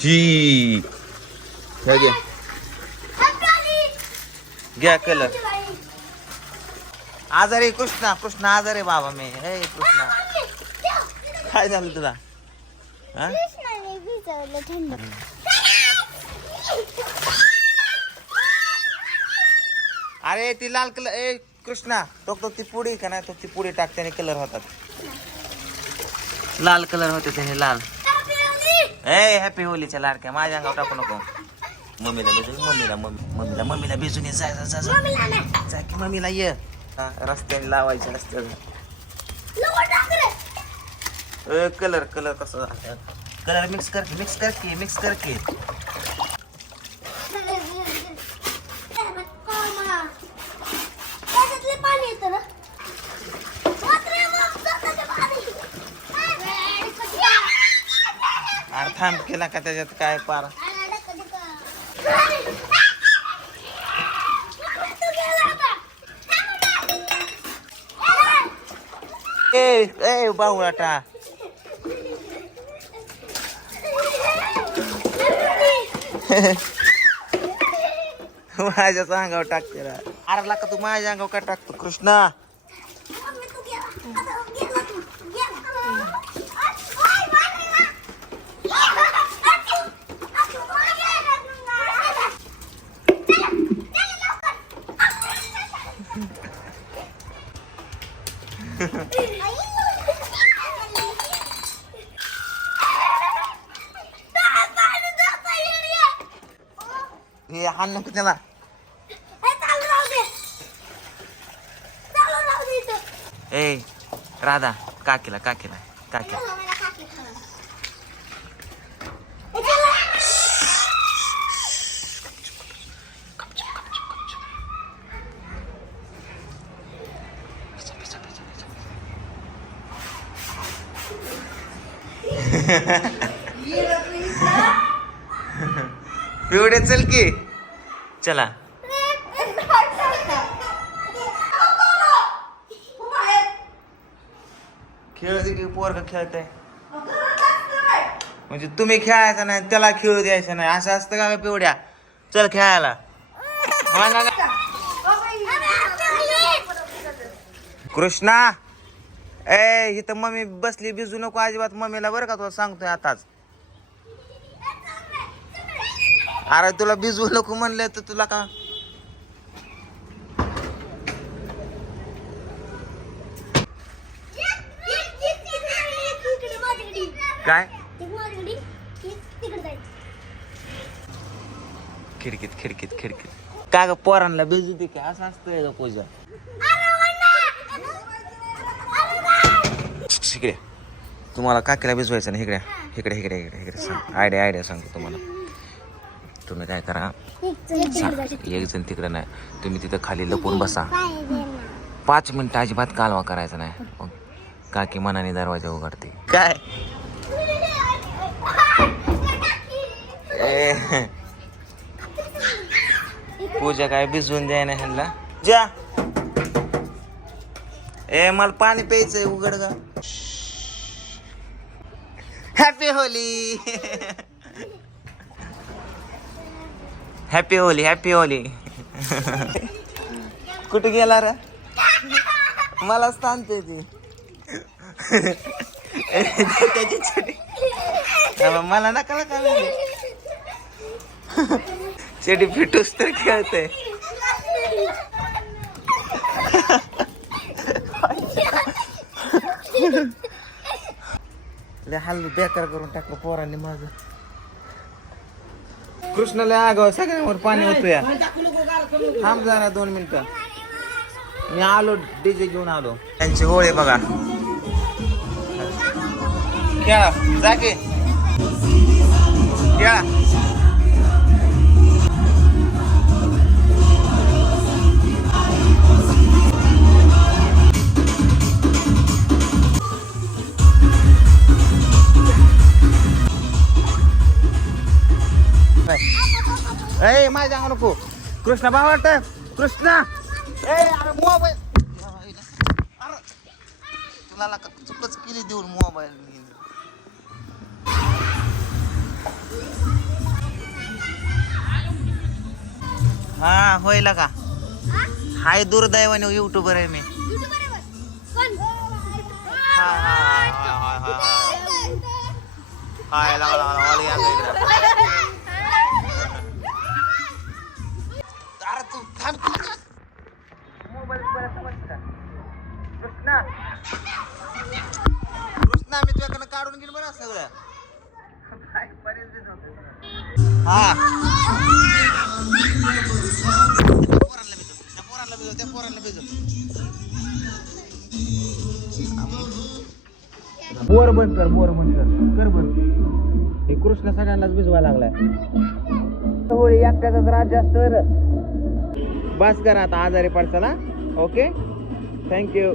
जी. घ्या घ्या कलर. आजारी कृष्णा कृष्णा आजारी बाबा मी. हे कृष्णा. काय झालं तुला? हा? अरे ती लाल कलर ए कृष्णा टोक ती पुडी का नाही? तो ती पुडी टाकते कलर होतात. लाल कलर होते त्याने लाल. ए हॅपी होलीच्या लाडक्या माझ्या अंगावर टाकू नको. मम्मीला भिजून मम्मीला मम्मी मम्मीला मम्मीला भिजून ये जा जा जा की मम्मीला ये. हा, रस्त्याने लावायचे रस्त्याने. ए कलर कलर कसं कलर मिक्स कर मिक्स कर मिक्स कर की त्याच्यातले पाणी येतं ना मात्र मग स्वतःचं पाणी. थांब केला का त्याच्यात काय पार? ए ए बावळाटा. माझ्याच अंगावर टाकते अरे लाका तू माझ्या अंगावर का टाकतो कृष्णा? हाण नको त्याला ए राधा काकीला काकीला काकीला. एवढे चल की. चला. खेळ की पोरग खेळतय? म्हणजे तुम्ही खेळायचं नाही त्याला खेळू द्यायचं नाही. असं असतं का पिवड्या? चल खेळायला. कृष्णा! ए इथं मम्मी बसली भिजू नको अजिबात. मम्मीला बरं का तुला सांगतोय आताच? अरे तुला भिजवू नको म्हणलं तर तुला का काय खिडकीत खिडकीत खिडकीत का ग पोरांना भिजू दे की असं असतंय ग पूजा इकडे तुम्हाला काकीला भिजवायचं ना इकडे इकडे इकडे इकडे इकडे सांग आयडिया आयडिया सांगतो तुम्हाला तुम्ही काय करा. एक जण तिकडे नाही. तुम्ही तिथं खाली लपून बसा. पाच मिनिटं अजिबात कालवा करायचा नाही. काकी मनाने दरवाजा उघडते. काय? पूजा काय भिजवून द्याय ना ह्यांना? जा. ए मला पाणी प्यायचंय उघड का happy Holi happy Holi happy Holi कुठे गेला रे? मला सांगते ती त्याची छोटी. मला नका का चेडी फिटूस तर खेळते. हल्लू बेकार करून टाकलं पोरांनी माझं. कृष्णाला आगाव सगळ्यांवर पाणी होतोय थांब जरा दोन मिनिटं. मी आलो डीजे घेऊन आलो. त्यांची होळी बघा. खेळा जा की. खेळा. ए माझ्या सांगू नको. कृष्णा भाव वाटत? कृष्णा. ए अरे मोबाईल. तुला चुकच केली देऊन मोबाईल हा होईल का हाय दुर्दैवाने युट्यूबर आहे मी. हाय लागला कृष्णा कृष्णा मी तुझ्याकडनं काढून घेईन बरं सगळं. हा. पोरांना त्या पोरांना भिजव त्या पोरांना बोर बंद कर बोर बंद कर. कर बंद. हे कृष्ण सगळ्यांनाच भिजवा लागलाय. होळी एकट्याचाच राज्य असतं बस कर आता आजारी पडताना ओके थँक्यू